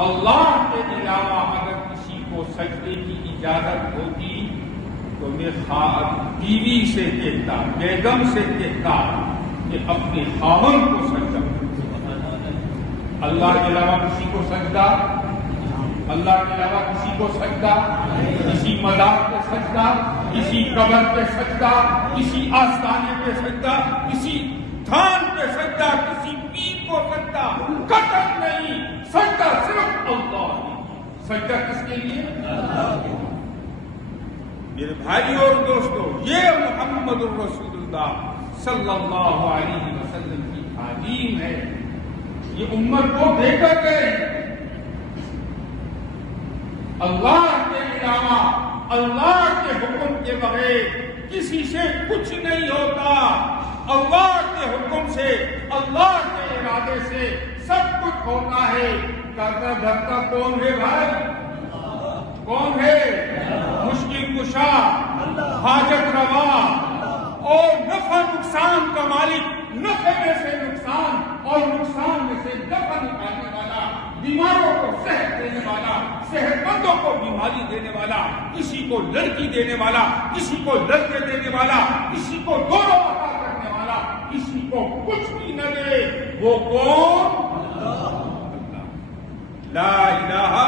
اللہ کے علاوہ اگر کسی کو سجدے کی اجازت ہوتی تو میں بیوی سے کہتا، بیگم سے کہتا کہ اپنے خاوند کو سجدہ کرو۔ اللہ کے علاوہ کسی کو سجدہ، اللہ کے علاوہ کسی کو سجدہ، کسی مزار پہ سجدہ، کسی قبر پہ سجدہ، کسی آستانے پہ سجدہ، کسی تھان پہ سجدہ، کسی پیر کو سجدہ قطعاً نہیں۔ سجدہ صرف اللہ ہے۔ سجدہ کس کے لیے؟ میرے بھائی اور دوستو، یہ محمد الرسول اللہ صلی اللہ علیہ وسلم کی تعلیم ہے، یہ امت کو دے کر گئے۔ اللہ کے علاوہ اللہ کے حکم کے بغیر کسی سے کچھ نہیں ہوتا۔ اللہ کے حکم سے، اللہ کے ارادے سے سب کچھ ہوتا ہے۔ کرتا دھرتا کون ہے بھائی؟ کون ہے؟ مشکل کشا، حاجت روا اور نفع نقصان کا مالک، نفع میں سے نقصان اور نقصان میں سے نفع نکالنے والا، بیماروں کو صحت دینے والا، صحت مندوں کو بیماری دینے والا، کسی کو لڑکی دینے والا، کسی کو لڑکے دینے والا، کسی کو دونوں عطا کرنے والا، کسی کو کچھ بھی نہ دے، وہ کون؟ اللہ۔ لا الہ